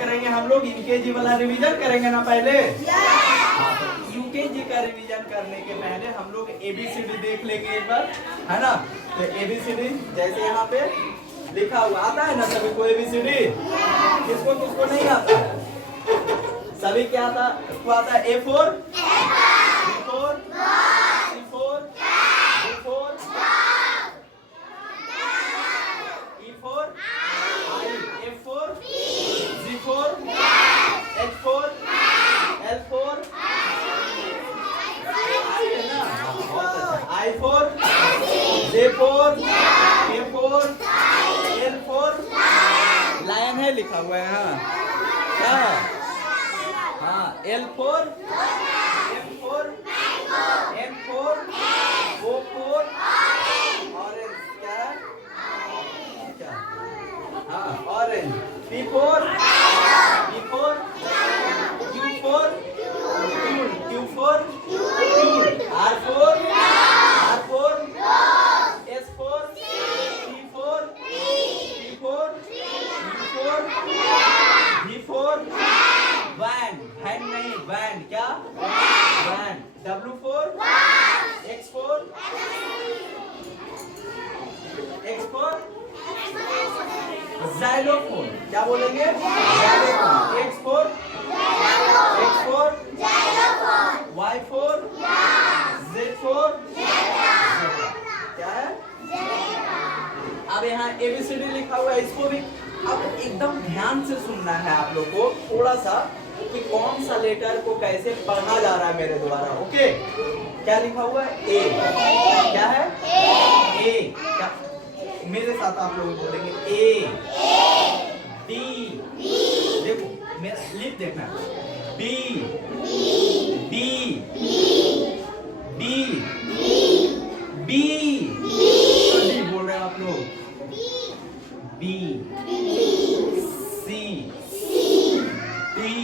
करेंगे हम लोग यूकेजी वाला रिवीजन करेंगे ना पहले। यूकेजी का रिवीजन करने के पहले हम लोग एबीसीडी देख लेंगे एक बार, है ना। तो एबीसीडी जैसे यहाँ पे लिखा हुआ आता है ना सभी को एबीसीडी, किसको किसको नहीं आता है? सभी क्या आता है? आता है A four, B four, C four, D four, E four, I, F four, G four, H four, L four, I four, J four, K four, L four, lion है लिखा हुआ है यहाँ, क्या है? हाँ, L four, M four, N four, O four, orange क्या है? क्या? हाँ, orange, P four, B four, Q four, Q four, R four, R four, S four, T four, T for, U for, V for, van, hand नहीं van, क्या? Van, W for, X for, X for, xylophone, क्या बोलेंगे? Xylophone, X for, X for, Y for, Z for, क्या है? अब यहाँ ABCD लिखा हुआ है, इसको भी अब एकदम ध्यान से सुनना है आप लोग को थोड़ा सा कि कौन सा लेटर को कैसे पढ़ा जा रहा है मेरे द्वारा। ओके, क्या लिखा हुआ है? ए, क्या है? ए, क्या? मेरे साथ आप लोग बोलेंगे ए, डी, देखो मेरा लिप देखना, B, D, D, B, D बोल रहे हैं आप लोग, बी, सी, डी,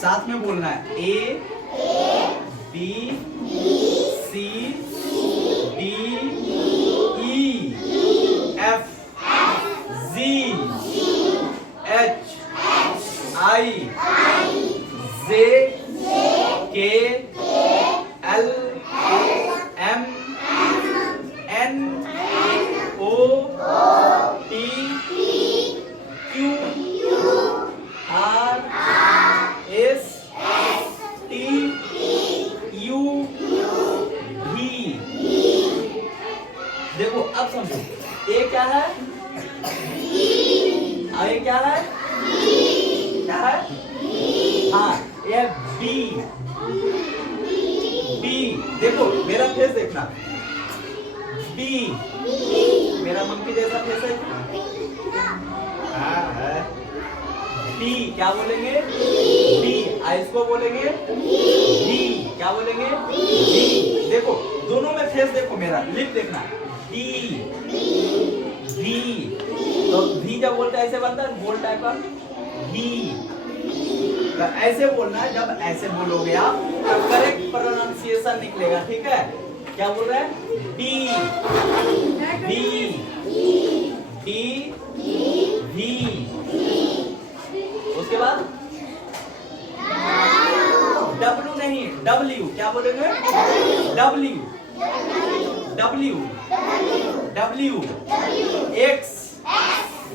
साथ में बोलना है A, B, C, D, E, F, G, H, I, J, K, L, M, N, O, T, Q, R, S, T, U, भी। देखो अब समझो, ए क्या है? ए क्या है? क्या है? हाँ, ये बी, बी, देखो मेरा फेस देखना, बी, मेरा मंकी जैसा फेस है, हाँ है। बी क्या बोलेंगे? बी, आइस को बोलेंगे बी, क्या बोलेंगे? बी, देखो दोनों में फेस देखो, मेरा लिप देखना, बी, बी, तो भी जब बोलता है ऐसे बनता है, बोल टाइप का बी, तो ऐसे बोलना है। जब ऐसे बोलोगे आप तो करेक्ट प्रोनाउंसिएशन निकलेगा, ठीक है? क्या बोल रहा है? बी, बी, डी, भी, उसके बाद डब्ल्यू नहीं, डब्ल्यू, क्या बोलेंगे? W, W, W, X,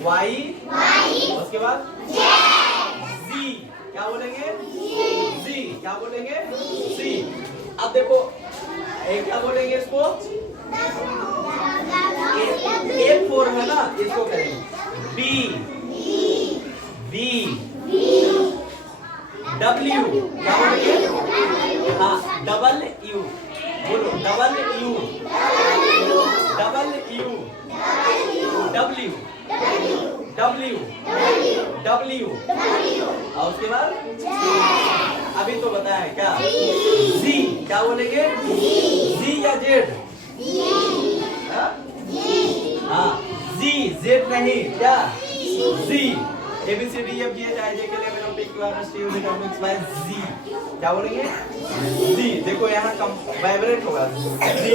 Y, उसके बाद जी, क्या बोलेंगे? जी, क्या बोलेंगे? जी। अब देखो क्या बोलेंगे इसको? ए फोर है ना, इसको करेंगे बी, बी, डब्ल्यू, क्या बोलेंगे? हाँ, डबल यू, बोलो double U, double U, W, W, W, और उसके बाद अभी तो बताया क्या? जी, क्या बोलेंगे? जी या जेड? हाँ, जी, जेड नहीं, क्या? जी, ABCD EF G H I J K L M N O P Q R S T U V W X Y Z, क्या बोलेंगे? जी, देखो यहाँ कम वाइब्रेट होगा, जी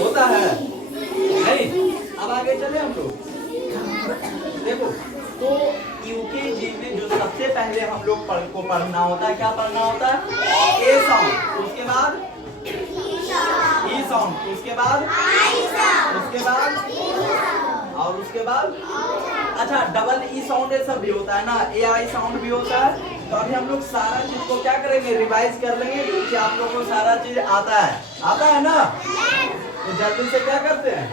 होता है नहीं। अब आगे चले हम लोग, देखो तो यूकेजी में जो सबसे पहले हम लोग को पढ़ना होता है, क्या पढ़ना होता है? ए साउंड, उसके बाद ई साउंड, उसके बाद और उसके बाद अच्छा डबल ई साउंड ये सब भी होता है ना, ए आई साउंड भी होता है। तो अभी हम लोग सारा चीज को क्या करेंगे, रिवाइज कर लेंगे, क्योंकि आप लोगों को सारा चीज आता है ना। तो जल्दी से क्या करते हैं,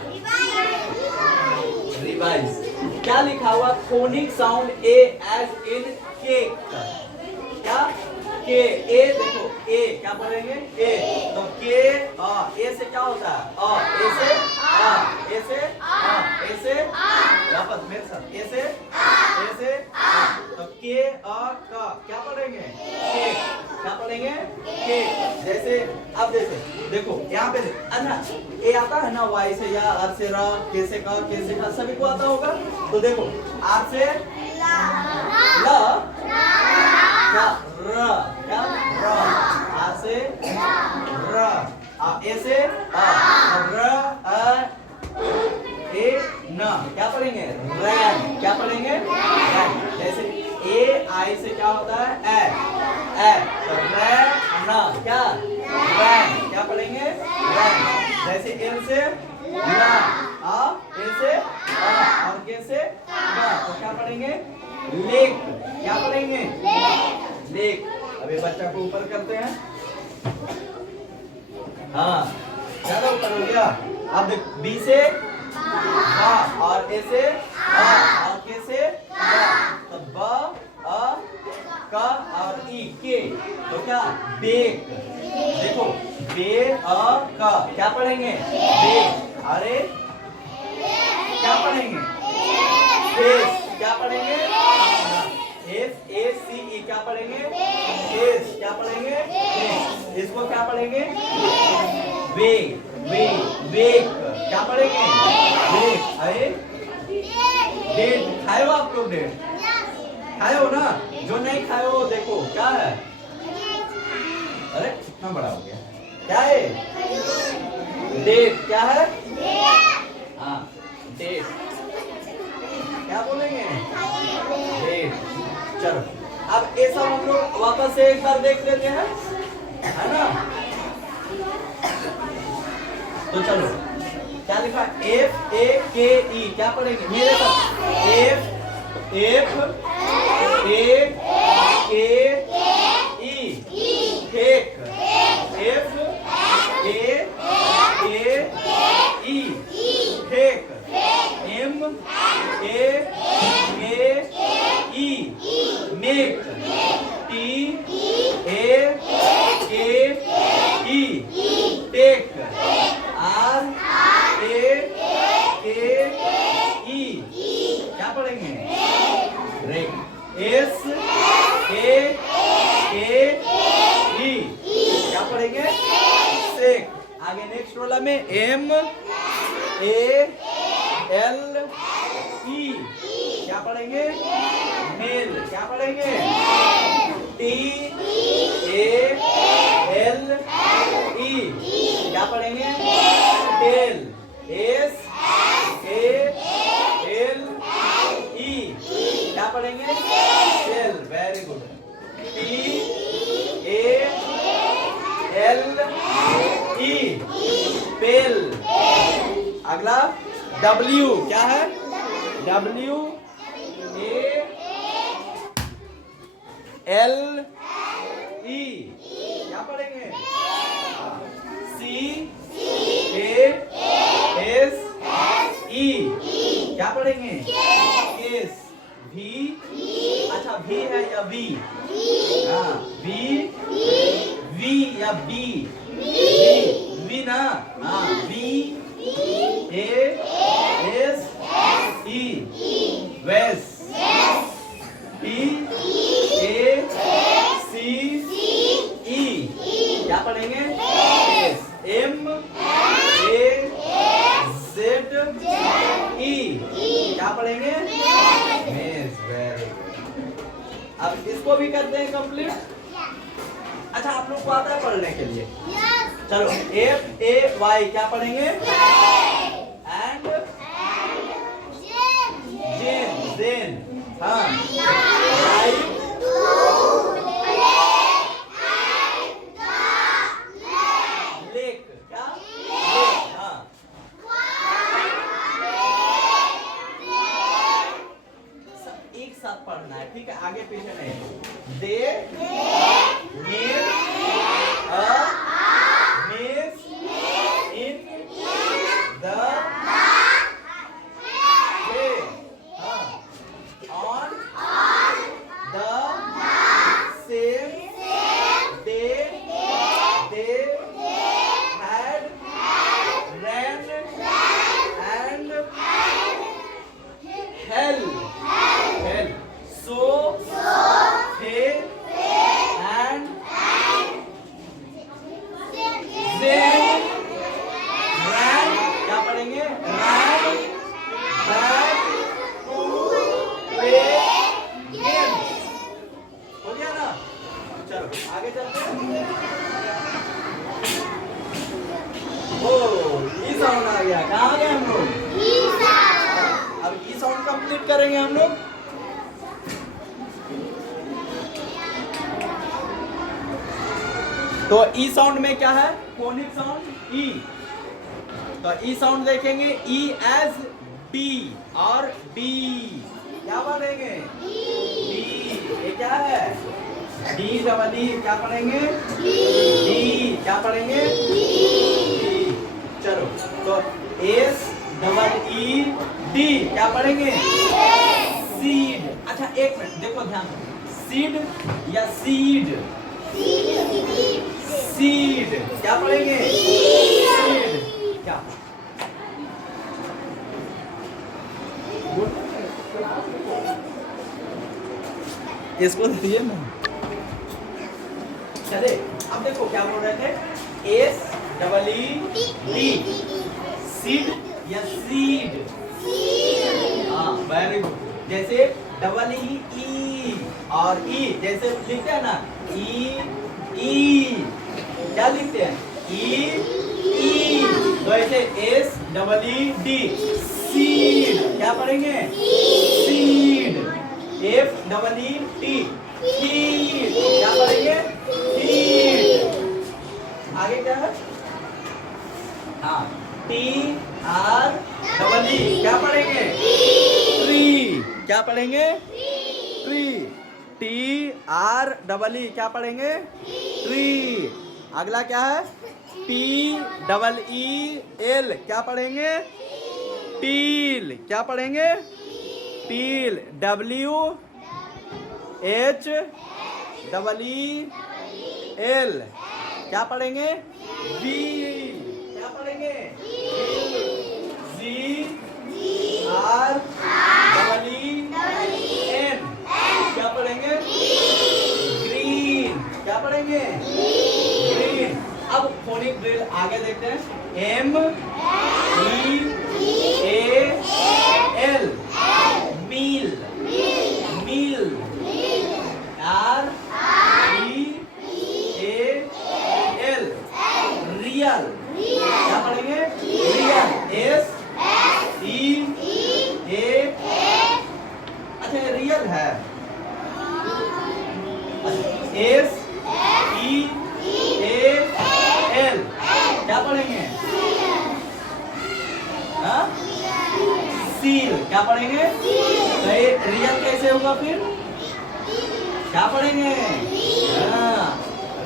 रिवाइज। क्या लिखा हुआ? Phonic sound A as in cake, क्या के, ए देखो ए क्या पढ़ेंगे, ए तो के ए से क्या होता है, ए से ए से ए से वापस मेरे साथ, ए से तो के का क्या पढ़ेंगे, के क्या पढ़ेंगे, के। जैसे अब जैसे देखो यहाँ पे अच्छा ए आता है ना, वाई से या आर से रा, के से का, के से का, सभी को आता होगा। तो देखो आर से ला, क्या र, क्या र, आ से र, ए से र, ए न, क्या पढ़ेंगे, रैन, क्या पढ़ेंगे, रैन। जैसे ए आई से क्या होता है, ए तो रैन, क्या रैन, क्या पढ़ेंगे, रैन। जैसे एल से ला, ए से और के से गा, तो क्या पढ़ेंगे, लेक, क्या पढ़ेंगे, लेक। अभी बच्चा को ऊपर करते हैं, हाँ ज्यादा ऊपर हो गया। अब देख बी से बा और ए से और के से बा, तो ब का और ई के, तो क्या बेक। देखो बे का क्या पढ़ेंगे, बेक। अरे क्या पढ़ेंगे, फेस, क्या पढ़ेंगे, एस ए सी ई, क्या पढ़ेंगे, फेस, क्या पढ़ेंगे, फेस। इसको क्या पढ़ेंगे, वे वे वेक, क्या पढ़ेंगे, वेक। अरे डेट खाए हो आप लोग, डेट खाए हो ना, जो नहीं खाए हो देखो क्या है, अरे कितना बड़ा हो गया, क्या है, डेट, क्या है, हाँ डेट, क्या बोलेंगे, डेट। चलो अब ये सब हम लोग वापस से एक बार देख लेते हैं, है ना। तो चलो क्या लिखा, एफ ए के ई, क्या पढ़ेंगे मेरे साथ, एफ एफ ए के ई, केक, एफ ए के ई, केक, एम ए के ई, मेक, टी ए के ई, टेक, आर ए के ई, क्या पढ़ेंगे, ब्रेक, एस ए के ई, क्या पढ़ेंगे, सेक। आगे नेक्स्ट वाला में एम ए एल ई, क्या पढ़ेंगे, मेल, क्या पढ़ेंगे, टी ए एल ई, क्या पढ़ेंगे, tale, S A L E, क्या पढ़ेंगे, tale. Very good, T A L E, pale. अगला डब्ल्यू, क्या है, डब्ल्यू ए एल ई, क्या पढ़ेंगे, सी ए एस ई, क्या पढ़ेंगे, केस, भी, अच्छा भी है या वी, हाँ वी, वी या बी, वी ना, हाँ वी ए एस ई, वेस, टी ए सी ई, क्या पढ़ेंगे, एम ए जेड ई, क्या पढ़ेंगे, मेज। Very good. अब इसको भी करते हैं कंप्लीट। अच्छा आप लोग को आता है पढ़ने के लिए, चलो एफ ए वाई, क्या पढ़ेंगे, एंड जेन, जेन, हाँ, लाइक, लेक, क्या लेक, हाँ, एक साथ पढ़ना है, ठीक है, आगे पीछे नहीं। They made a mess in the day, हाँ, on the same day they had rain and hail so they and they ran, क्या पढ़ेंगे? ran back to play games। हो गया ना? चलो आगे चलते हैं। ओ ई साउंड आ गया, कहाँ गए हम लोग? ई साउंड। अब ई साउंड कंप्लीट करेंगे हम लोग। तो ई साउंड में क्या है? फोनिक साउंड ई। तो ई साउंड देखेंगे, ई एज बी और बी, क्या पढ़ेंगे? बी। ये क्या है? डी डबल ई, क्या पढ़ेंगे? डी। क्या पढ़ेंगे? डी। चलो तो एस डबल ई डी, क्या पढ़ेंगे? सीड। अच्छा एक मिनट देखो ध्यान, सीड या सीड? सीड। क्या पढ़ेंगे? सीड। क्या? इसको दिए ना। चले अब देखो क्या बोल रहे थे, S double E D, seed या सीड? हाँ वेरी गुड। जैसे डबल ई और ई जैसे लिखते हैं ना, ई क्या लिखते हैं? ई। तो ऐसे S double E D, seed. क्या पढ़ेंगे? Seed. F double E T, feed. क्या पढ़ेंगे? फीड। आगे क्या है? हाँ, टी आर डबल ई, क्या पढ़ेंगे? ट्री। क्या पढ़ेंगे? ट्री। टी आर डबल ई, क्या पढ़ेंगे? ट्री। अगला क्या है? पी डबल ई एल, क्या पढ़ेंगे? पील। क्या पढ़ेंगे? Peel. W H double E L, क्या पढ़ेंगे? व्हील। क्या पढ़ेंगे? G R double E N, क्या पढ़ेंगे? ग्रीन। क्या पढ़ेंगे? ग्रीन। अब फोनिक ड्रिल आगे देखते हैं। M E A L, meal. Meal. R E A L, real. क्या पढ़ेंगे? रियल। एस ई ए, अच्छा ये रियल है। एस ई ए एल, क्या पढ़ेंगे? हाँ? सील। क्या पढ़ेंगे? तो ये रियल कैसे होगा फिर? क्या पढ़ेंगे? हाँ,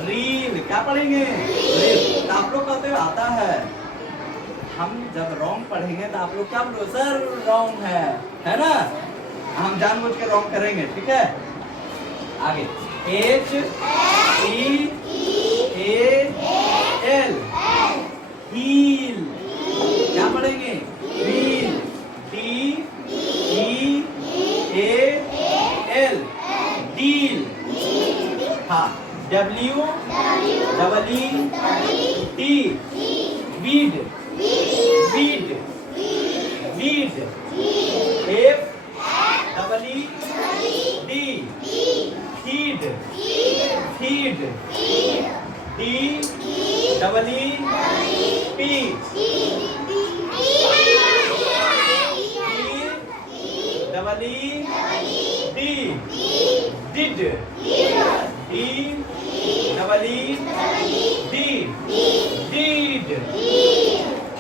रील। क्या पढ़ेंगे? रील। तो आप लोग कहते हो आता है, हम जब रॉन्ग पढ़ेंगे तो आप लोग क्या बोलोगे? सर रॉन्ग है ना? हम जानबूझ के रॉन्ग करेंगे, ठीक है? आगे H E A L, heal. क्या पढ़ेंगे? Heal. D E A L, deal. हाँ, W double E T, weed. Weed. Weed. F double E D, feed. Feed. D double E P, double E did, D double E did,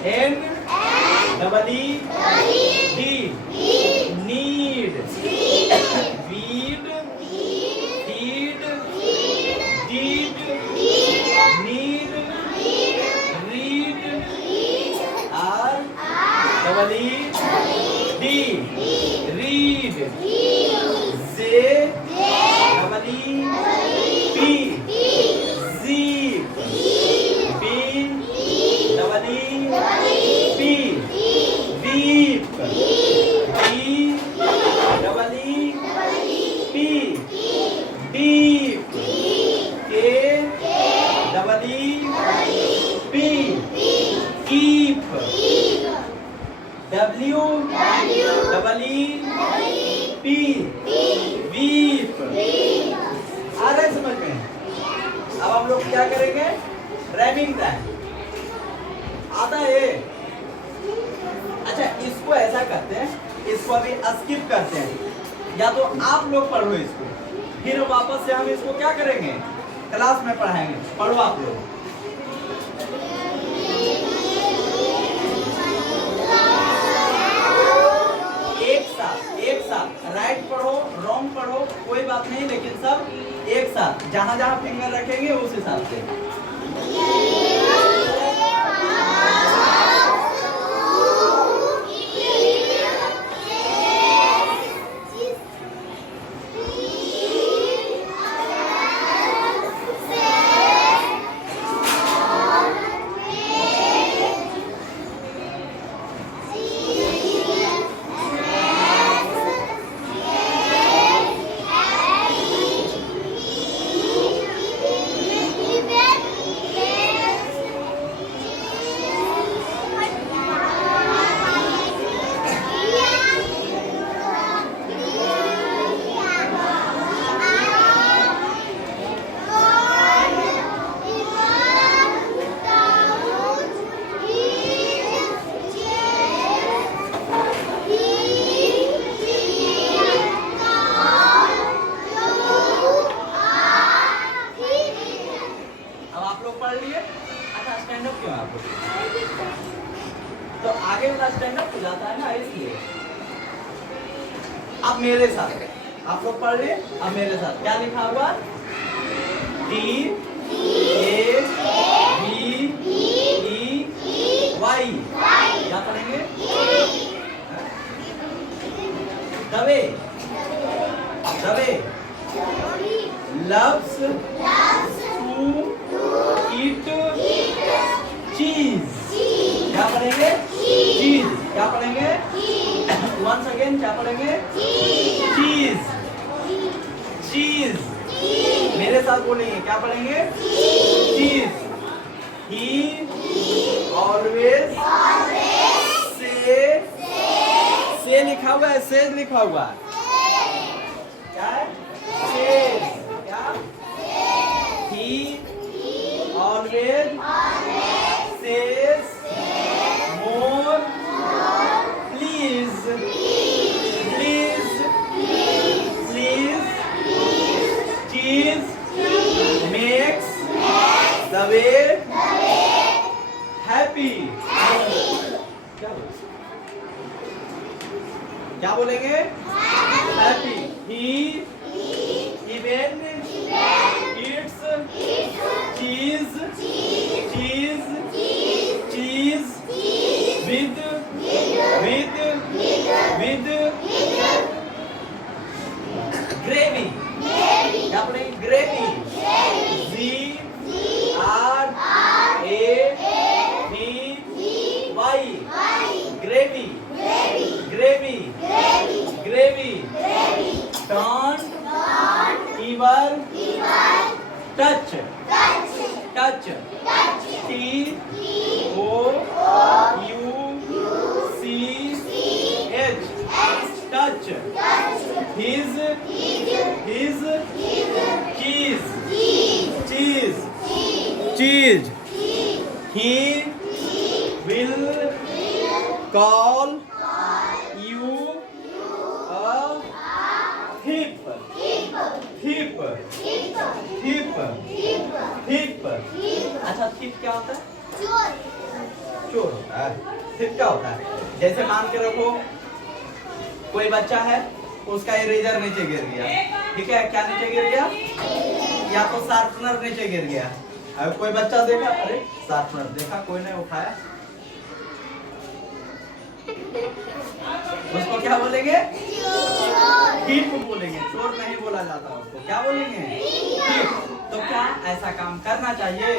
N double E D, need, weed, feed, did, need, read, R double E D, read, Z double E P, Zeep, B double E P, beep, D double E P, deep, K double E P, keep, W double E P, weep। आ रहा है समझ में? अब हम लोग क्या करेंगे? Rhyming time आता है। अच्छा, इसको ऐसा करते हैं, इसको अभी स्किप करते हैं, या तो आप लोग पढ़ो इसको, फिर वापस से हम इसको क्या करेंगे, क्लास में पढ़ाएंगे। पढ़ो आप लोग। एक साथ राइट पढ़ो, रॉन्ग पढ़ो, कोई बात नहीं, लेकिन सब एक साथ, जहां जहां फिंगर रखेंगे उस हिसाब से। तो आगे वाला स्टैंड अप हो जाता है ना, इसलिए। अब मेरे साथ आप लोग पढ़ लिए। अब मेरे साथ क्या लिखा हुआ? D A B E Y। क्या पढ़ेंगे? दबे दबे loves to eat cheese। क्या पढ़ेंगे? चीज। क्या पढ़ेंगे? वंस अगेन क्या पढ़ेंगे? चीज चीज। मेरे साथ बोलेंगे, क्या पढ़ेंगे? चीज। He always say लिखा हुआ है, सेज लिखा हुआ है। क्या है? सेज। क्या? He always says more, please, please, please, cheese makes the way happy। क्या बोलेंगे? Happy। He even eats cheese with gravy। क्या पढ़ेंगे? Gravy. GRAVY। Gravy gravy gravy. Don't even touch TOUCH touch his cheese। He will call you a thief। थिप क्या होता है? चोर। चोर होता है। थिप क्या होता है? जैसे मान के रखो कोई बच्चा है, उसका इरेजर नीचे गिर गया, ठीक है, क्या नीचे गिर गया? या तो शार्पनर नीचे गिर गया। अब कोई बच्चा देखा, अरे शार्पनर देखा, कोई नहीं उठाया, उसको क्या बोलेंगे? थिप बोलेंगे। चोर नहीं बोला जाता उसको, क्या बोलेंगे? थिप। तो क्या ऐसा काम करना चाहिए?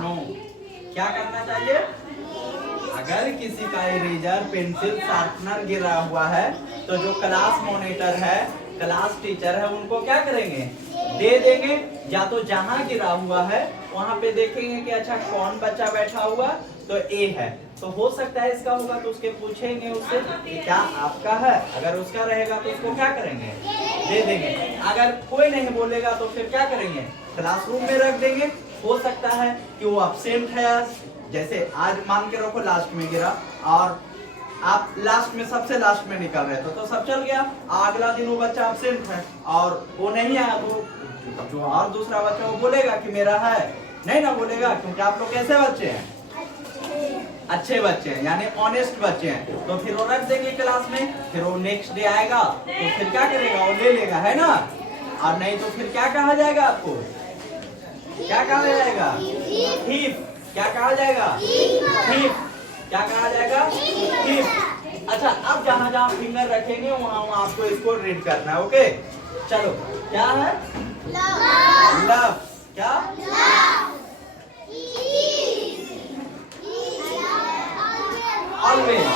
नो। क्या करना चाहिए? अगर किसी का इरेजर, पेंसिल, शार्पनर गिरा हुआ है तो जो क्लास मॉनिटर है, क्लास टीचर है, उनको क्या करेंगे? दे देंगे। या तो जहां गिरा हुआ है वहां पे देखेंगे कि अच्छा कौन बच्चा बैठा हुआ, तो ए है, तो हो सकता है इसका होगा, तो उसके पूछेंगे उससे कि क्या आपका है? अगर उसका रहेगा तो उसको क्या करेंगे? दे देंगे। अगर कोई नहीं बोलेगा तो फिर क्या करेंगे? क्लासरूम में रख देंगे। हो सकता है कि वो एब्सेंट है, जैसे आज मान के रखो लास्ट में गिरा और आप लास्ट में सबसे लास्ट में निकल रहे थे तो सब चल गया, अगला दिन वो बच्चा एब्सेंट है और वो नहीं आया, तो जो और दूसरा बच्चा वो बोलेगा कि मेरा है, नहीं ना बोलेगा, क्योंकि आप लोग कैसे बच्चे हैं? अच्छे बच्चे हैं, यानी ऑनेस्ट बच्चे हैं। तो फिर वो रख देंगे क्लास में, फिर वो नेक्स्ट डे आएगा तो फिर क्या करेगा? वो ले लेगा, है ना? और नहीं तो फिर क्या कहा जाएगा आपको? क्या कहा जाएगा? थिफ। क्या कहा जाएगा? थिफ। क्या कहा जाएगा? थिफ। अच्छा, अब जहां जहां फिंगर रखेंगे वहां वहां आपको इसको रीड करना है, ओके? चलो, क्या है? लव। क्या? ऑलवेज।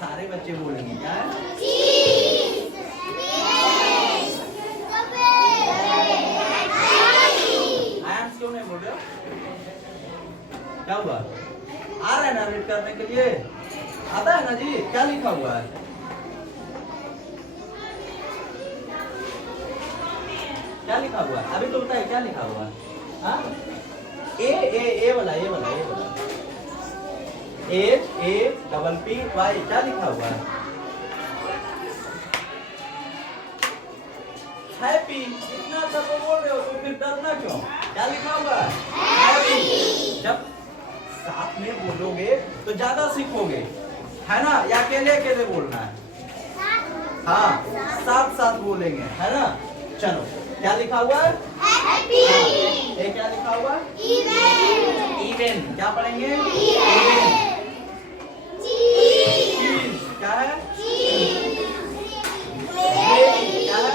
सारे बच्चे बोलेंगे क्या है? क्यों नहीं बोल रहे हो? क्या हुआ? आ रहा है ना रीड करने के लिए? आता है ना जी? क्या लिखा हुआ है? क्या लिखा हुआ है? अभी तो बताइए क्या लिखा हुआ है? हाँ? ए वाला, ए वाला, ए वाला, HAPPY, क्या लिखा हुआ है? हैप्पी। इतना सब बोल रहे हो तो फिर डरना क्यों? क्या लिखा हुआ है? हैप्पी। जब साथ में बोलोगे तो ज्यादा सीखोगे, है ना? या अकेले अकेले बोलना है? हाँ, साथ साथ बोलेंगे, है ना? चलो, क्या लिखा हुआ है? हैप्पी। ये क्या लिखा हुआ है? इवेंट। इवेंट। क्या पढ़ेंगे? इवेंट। चीज। क्या है? ग्रेवी। क्या है?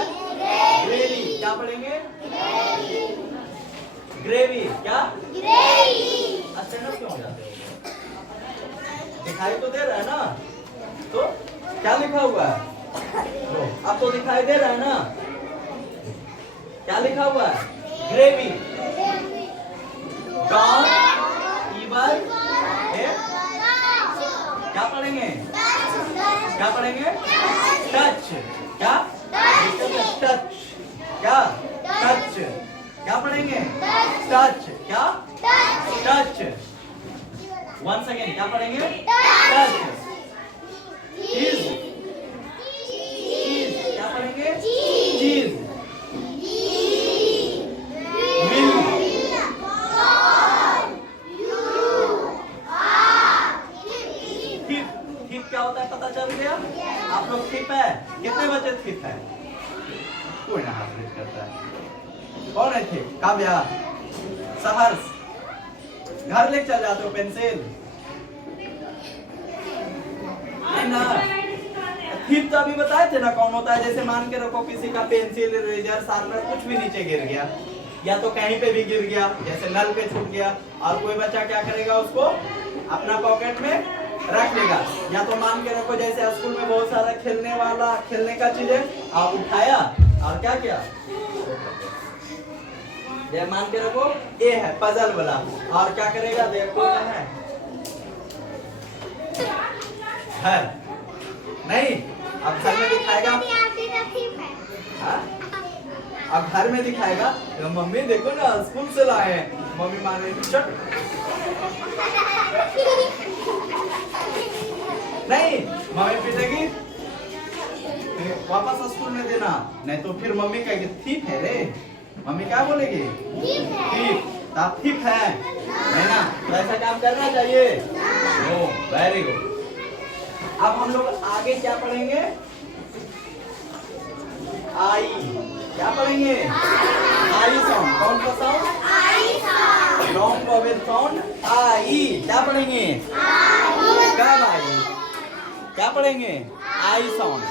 ग्रेवी। क्या पढ़ेंगे? ग्रेवी। क्या? अच्छा ना, क्यों हो जाते हो? दिखाई तो दे रहा है ना? तो क्या लिखा हुआ है? लो, अब तो दिखाई दे रहा है ना? क्या लिखा हुआ है? ग्रेवी। डॉन इवर क्या पढ़ेंगे? क्या पढ़ेंगे? टच। क्या? टच। क्या? टच। क्या पढ़ेंगे? टच। क्या? टच। वन सेकेंड, क्या पढ़ेंगे? टच। चीज। चीज। क्या पढ़ेंगे? चीज। क्या होता है पता चल गया? आप लोग थिप है? कितने बच्चे थिप है? कोई ना हाथ रेज करता है। कौन है थिप? काव्या, सहर्ष, घर लेके चल जाते हो पेंसिल? नहीं ना। थिप तो अभी बताए थे ना कौन होता है। जैसे मान के रखो किसी का पेंसिल, इरेजर, शार्पनर कुछ भी नीचे गिर गया, या तो कहीं पे भी गिर गया, जैसे नल पे छूट गया, और कोई बच्चा क्या करेगा? उसको अपना पॉकेट में रख लेगा। या तो मान के रखो जैसे स्कूल में बहुत सारा खेलने का चीज है, आप उठाया और क्या किया? ये मान के रखो ए है पजल वाला, और क्या करेगा? देखो है नहीं, अब घर में दिखाएगा। हाँ? अब घर में दिखाएगा, मम्मी देखो ना स्कूल से लाए हैं, मम्मी मारे चट नहीं, मम्मी पीटेगी, वापस स्कूल में देना, नहीं तो फिर मम्मी कहेगी थीप है रे। मम्मी क्या बोलेगी? थीप। आप थीप है ना? तो ऐसा काम करना चाहिए। No, very good. अब हम लोग आगे क्या पढ़ेंगे? आई। क्या पढ़ेंगे? I sound. कौन सा sound? Long vowel sound I. क्या पढ़ेंगे? कब आई? क्या पढ़ेंगे? I sound.